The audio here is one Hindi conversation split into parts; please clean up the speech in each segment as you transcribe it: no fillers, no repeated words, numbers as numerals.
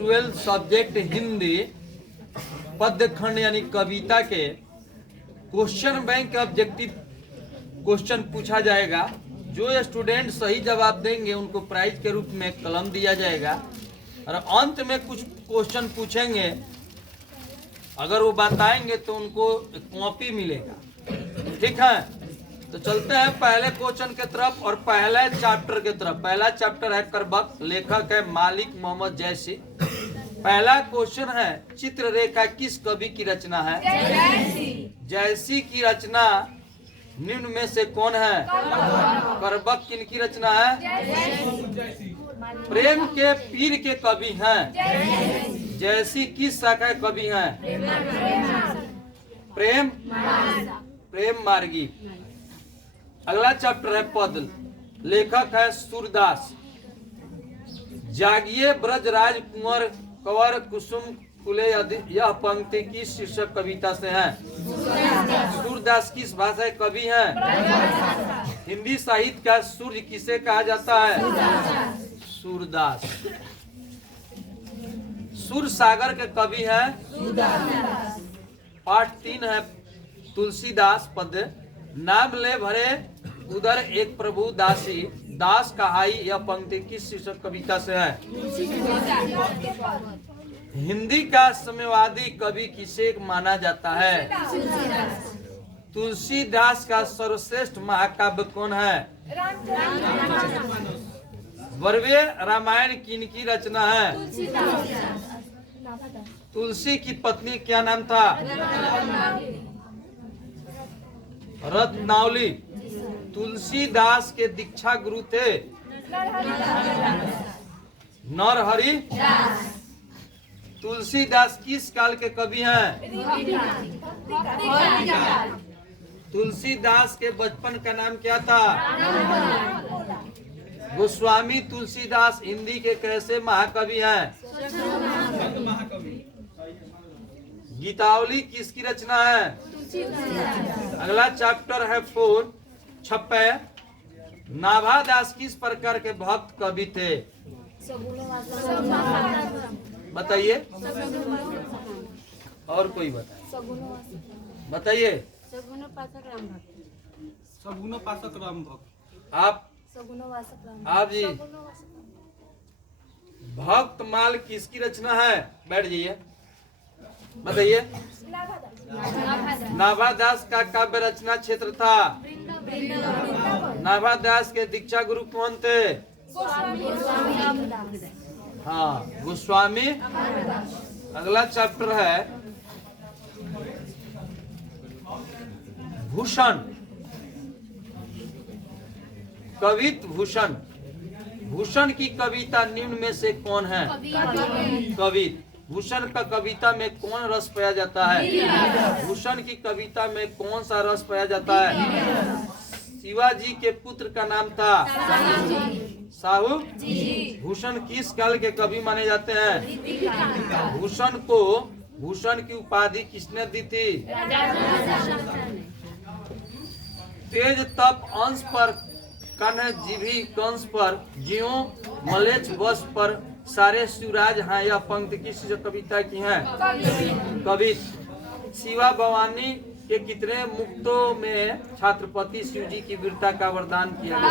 12 सब्जेक्ट हिंदी पद्य खंड यानी कविता के क्वेश्चन बैंक ऑब्जेक्टिव क्वेश्चन पूछा जाएगा। जो स्टूडेंट सही जवाब देंगे उनको प्राइज के रूप में कलम दिया जाएगा और अंत में कुछ क्वेश्चन पूछेंगे, अगर वो बताएंगे तो उनको कॉपी मिलेगा। ठीक है, तो चलते हैं पहले क्वेश्चन के तरफ और पहले चैप्टर के तरफ। पहला चैप्टर है करबक, लेखक है मालिक मोहम्मद जैसी। पहला क्वेश्चन है चित्ररेखा किस कवि की रचना है? जैसी की रचना निम्न में से कौन है? करबक किनकी रचना है? प्रेम के पीर के कवि हैं। जैसी किस शाखा के कवि हैं? प्रेम मार्गी। अगला चैप्टर है पद, लेखक है सूरदास। जागिए ब्रजराज कुंवर कंवर कुसुम फूले यह पंक्ति किस शीर्षक कविता से है? सूरदास किस भाषा के कवि हैं? हिंदी साहित्य का सूर्य किसे कहा जाता है? सूरदास। सुर सागर के कवि हैं। पाठ 3 है तुलसीदास पद्य, नाम ले भरे उधर एक प्रभु दासी दास कहाई यह पंक्ति किस शीर्षक कविता से है? हिंदी का साम्यवादी कवि किसे माना जाता है? तुलसीदास का सर्वश्रेष्ठ महाकाव्य कौन है? वर्वे रामायण किनकी रचना है? तुलसी की पत्नी क्या नाम था? रत्नावली। तुलसीदास के दीक्षा गुरु थे नरहरि। तुलसीदास किस काल के कवि हैं? तुलसीदास के बचपन का नाम क्या था? गोस्वामी तुलसीदास हिंदी के कैसे महाकवि हैं? गीतावली किसकी रचना है? अगला चैप्टर है 4 छप्पे, नाभादास किस प्रकार के भक्त कवि थे? बताइए, और कोई बताइए। सगुनोपासक राम भक्त। आप जी भक्त माल किसकी रचना है? बैठ जाइए, बताइए। नाभादास का काव्य रचना क्षेत्र था। नाभादास के दीक्षा गुरु कौन थे? हाँ, गोस्वामी। अगला चैप्टर है भूषण, कवित भूषण। भूषण की कविता निम्न में से कौन है? कवित। भूषण का कविता में कौन रस पाया जाता है? भूषण की कविता में कौन सा रस पाया जाता है? शिवाजी के पुत्र का नाम था साहू। भूषण किस काल के कवि माने जाते हैं? भूषण को भूषण की उपाधि किसने दी थी? तेज तप अंश पर कन्ह जीभी कंस पर ज्यों मलेच्छ वश पर सारे शिवराज हैं यह पंक्ति किस कविता की है? कवित। शिवा भवानी के कितने मुक्तों में छत्रपति शिवजी की वीरता का वरदान किया गया?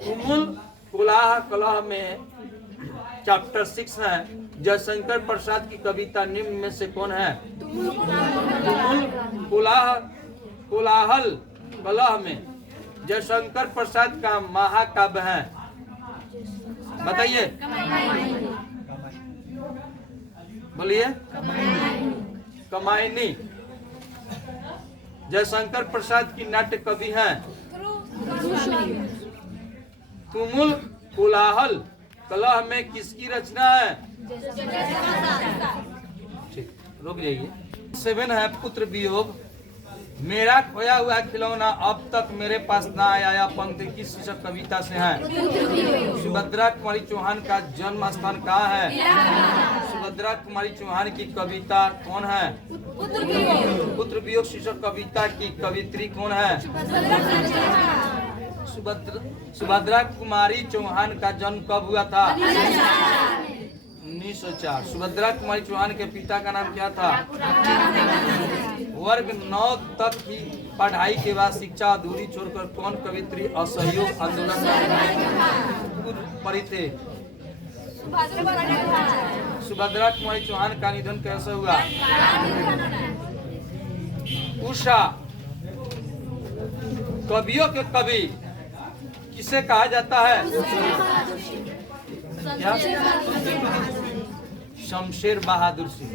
तुमुल कुलाह कलह में चैप्टर 6 है, जयशंकर प्रसाद की कविता निम्न में से कौन है? तुमुल कोलाहल कलह में जयशंकर प्रसाद का महाकाव्य है। बताइए, बोलिए। कमायनी। जयशंकर प्रसाद की नाट्य कवि हैं। तुमुल कोलाहल कलह में किसकी रचना है? ठीक, रुक जाइए। 7 है पुत्र वियोग, मेरा खोया हुआ खिलौना अब तक मेरे पास ना आया यह पंक्ति किस शीर्षक कविता से है? सुभद्रा कुमारी चौहान का जन्म स्थान कहाँ है? सुभद्रा कुमारी चौहान की कविता कौन है? पुत्र वियोग शीर्षक कविता की कवित्री कौन है? सुभद्रा कुमारी चौहान का जन्म कब हुआ था? 1904। सुभद्रा कुमारी चौहान के पिता का नाम क्या था? वर्ग 9 तक की पढ़ाई के बाद शिक्षा अधूरी छोड़कर कौन कवित्री असहयोग आंदोलन में पढ़ी थे? सुभद्रा कुमारी चौहान का निधन कैसे हुआ? उषा। कवियों के कवि किसे कहा जाता है? क्या? शमशेर बहादुर सिंह।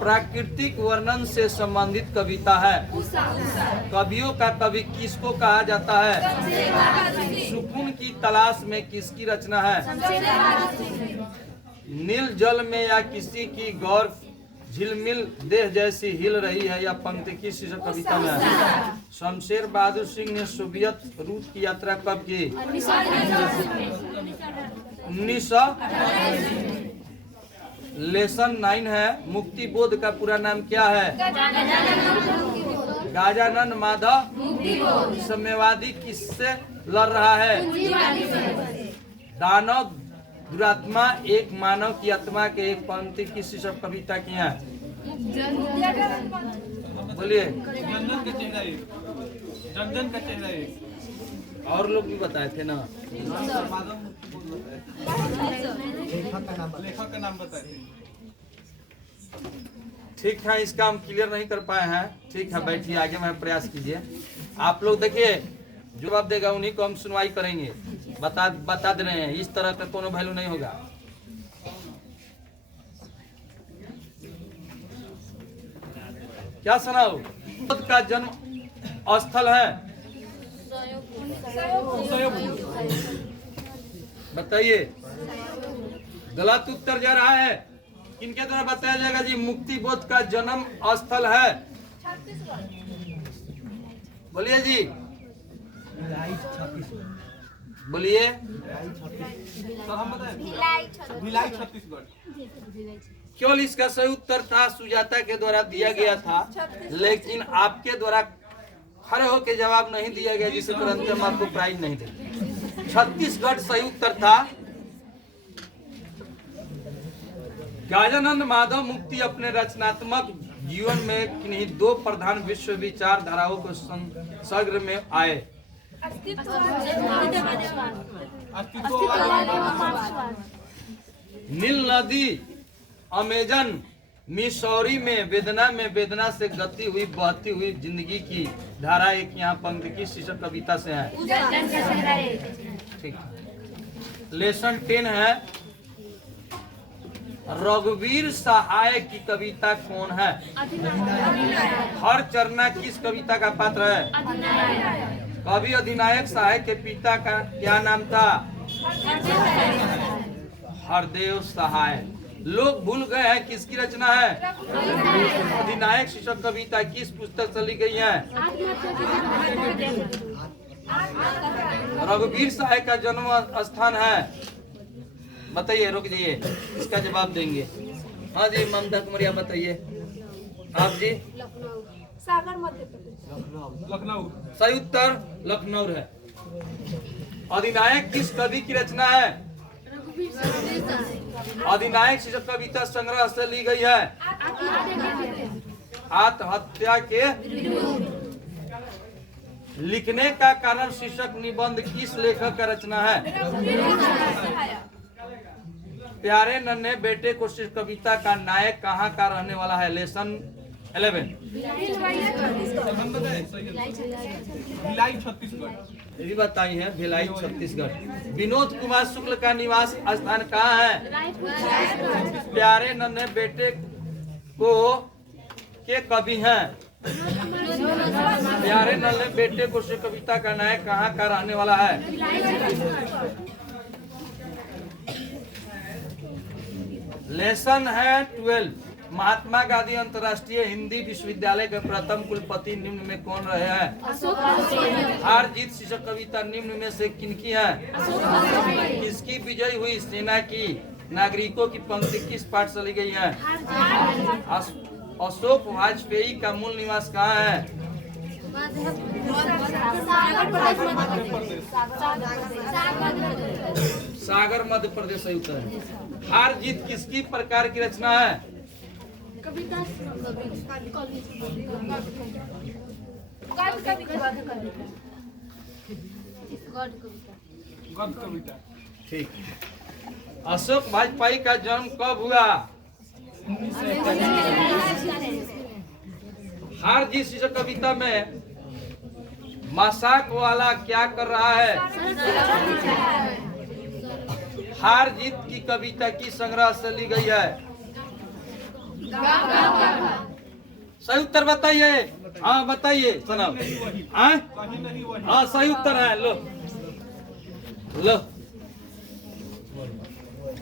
प्राकृतिक वर्णन से संबंधित कविता है। कवियों का कवि किसको कहा जाता है? सुकून की तलाश में किसकी रचना है? नील जल में या किसी की गौर झिलमिल देह जैसी हिल रही है या पंक्ति की शीर्षक कविता में है? शमशेर बहादुर सिंह ने सोवियत रूस की यात्रा कब की? 1900। लेसन 9 है। मुक्ति बोध का पूरा नाम क्या है? गजानन माधव। साम्यवादी किससे लड़ रहा है? दानव दुरात्मा एक मानव की आत्मा के एक पंक्ति की शीर्षक कविता की है? बोलिए। जनजन का चेहरा एक, जनजन का चेहरा एक। और लोग भी बताए थे ना। लेखक का नाम बताए। ठीक है, इसका हम क्लियर नहीं कर पाए हैं। ठीक है, बैठिए, आगे में प्रयास कीजिए। आप लोग देखिए, जो जवाब देगा उन्हीं को हम सुनवाई करेंगे। बता दे रहे हैं, इस तरह का कोनो वैल्यू नहीं होगा। क्या सुनाओ? बुद्ध का जन्म स्थल है? बताइए। गलत उत्तर जा रहा है। किनके द्वारा बताया जाएगा जी? मुक्ति बोध का जन्म स्थल है? बोलिए जी, बोलिए। सर हम बताएं। भिलाई छत्तीसगढ़। केवल इसका सही उत्तर था सुजाता के द्वारा दिया गया था, लेकिन आपके द्वारा खड़े होकर जवाब नहीं दिया गया, जिससे तुरंत हम आपको प्राइज नहीं देंगे। छत्तीसगढ़ सही उत्तर था। गजानन माधव मुक्ति अपने रचनात्मक जीवन में किन्हीं 2 प्रधान विश्व विचारधाराओं को संसर्ग में आए? नील नदी, अमेजन, मिसौरी में वेदना से गति हुई बहती हुई जिंदगी की धारा एक यहाँ पंक्ति की शीर्षक कविता से है। ठीक। लेसन 10 है। रघुवीर सहाय की कविता कौन है? हर चरना किस कविता का पात्र है? कवि अधिनायक सहाय के पिता का क्या नाम था? हरदेव सहाय। लोग भूल गए हैं किसकी रचना है? अधिनायक शीर्षक कविता किस पुस्तक से ली गई है? रघुवीर सहाय का जन्म स्थान है? बताइए, रुक जाइए, इसका जवाब देंगे। हाँ जी, ममता कुमारिया बताइए। आप जी? सागर मध्य प्रदेश। लखनऊ। सही उत्तर लखनऊ है। अधिनायक किस कवि की रचना है? अधिनायक शीर्षक कविता संग्रह से ली गई है। आत्महत्या के लिखने का कारण शीर्षक निबंध किस लेखक का रचना है? प्यारे नन्हे बेटे को शीर्षक कविता का नायक कहाँ का रहने वाला है? लेसन 11। हम बताएं। भिलाई छत्तीसगढ़। ये भी बताई है, भिलाई छत्तीसगढ़। विनोद कुमार शुक्ल का निवास स्थान कहाँ है? प्यारे नन्हे बेटे को के कवि हैं? प्यारे नन्हे बेटे को शीर्षक कविता का नायक कहाँ का रहने वाला है? लेसन है 12। महात्मा गांधी अंतर्राष्ट्रीय हिंदी विश्वविद्यालय के प्रथम कुलपति निम्न में कौन रहे हैं? हार जीत शीर्षक कविता निम्न में से किनकी है? किसकी विजय हुई सेना की नागरिकों की पंक्ति किस पाठ से ली गई है? अशोक वाजपेयी का मूल निवास कहाँ है? सागर मध्य प्रदेश सही उत्तर है। हार जीत किसकी प्रकार की रचना है? कविता गद्य कविता। ठीक। अशोक वाजपेयी का जन्म कब हुआ? हार जीत शीर्षक कविता में मजाक वाला क्या कर रहा है? हार जीत की कविता की संग्रह से ली गई है। सही उत्तर बताइए। हाँ बताइए सनम। हाँ कहीं नहीं वही। हाँ सही उत्तर है। लो लो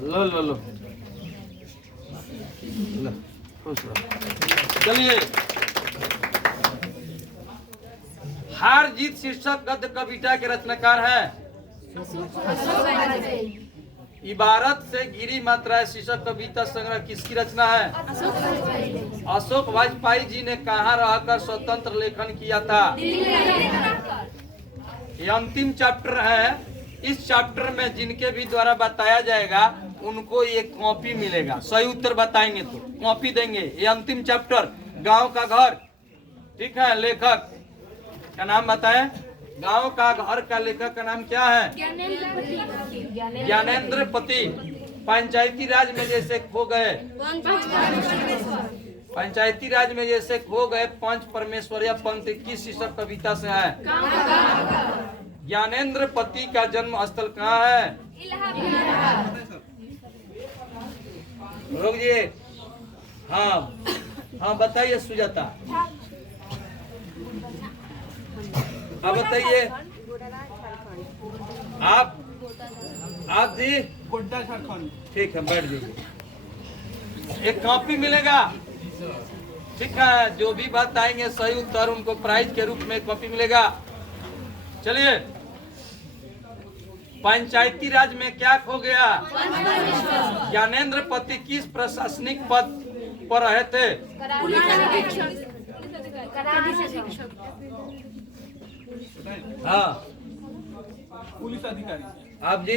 लो लो लो लो खुश रहो। चलिए, हार जीत शीर्षक गद्य कविता के रचनाकार हैं इबारत से गिरी मात्रा शीर्षक कविता संग्रह किसकी रचना है? अशोक वाजपेयी जी ने कहाँ रहकर स्वतंत्र लेखन किया था? ये अंतिम चैप्टर है। इस चैप्टर में जिनके भी द्वारा बताया जाएगा उनको ये कॉपी मिलेगा। सही उत्तर बताएंगे तो कॉपी देंगे। ये अंतिम चैप्टर गांव का घर, ठीक है। लेखक का नाम बताएं। गांव का घर का लेखक का नाम क्या है? ज्ञानेंद्र पति। पंचायती राज में जैसे खो गए, पंचायती राज में जैसे खो गए पंच परमेश्वर या पंथ किस शीर्षक कविता से है? ज्ञानेंद्र पति का जन्म स्थल कहाँ है? रुकिए। हाँ हाँ बताइए सुजाता। अब बताइए आप जी। गोड्डा झारखंड। ठीक है बैठ जाइए। एक कॉपी मिलेगा, ठीक है। जो भी बात आएंगे सही उत्तर उनको प्राइज के रूप में कॉपी मिलेगा। चलिए, पंचायती राज में क्या खो गया? ज्ञानेंद्र पति किस प्रशासनिक पद पर रहे थे? हाँ पुलिस अधिकारी। आप जी?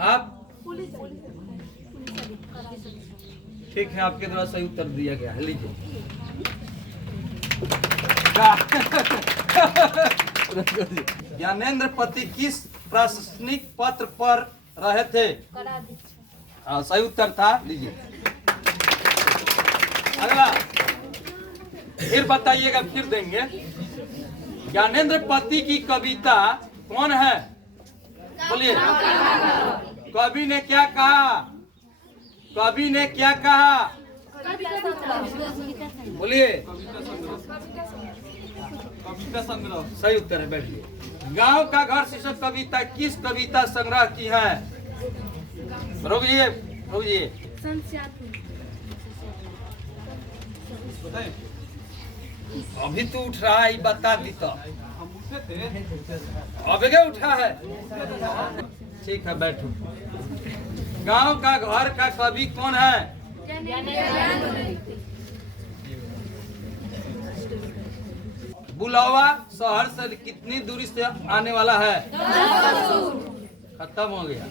आप? ठीक है, आपके द्वारा सही उत्तर दिया गया है। लीजिए। ज्ञानेंद्र पति किस प्रशासनिक पत्र पर रहे थे? हाँ सही उत्तर था। लीजिए अगला। फिर बताइएगा, फिर देंगे। ज्ञानेंद्र पति की कविता कौन है? बोलिए। कवि ने क्या कहा? कवि ने क्या कहा? बोलिए। कविता संग्रह। सही उत्तर है। बैठिए। गांव का घर शीर्षक कविता किस कविता संग्रह की है? रुकिए रुकिए। बताएं। अभी तो उठ रहा है, बता दी तो। हम उठे थे। अब क्या उठा है? ठीक है बैठो। गांव का घर का कवि कौन है? बुलावा शहर से कितनी दूरी से आने वाला है? खत्म हो गया।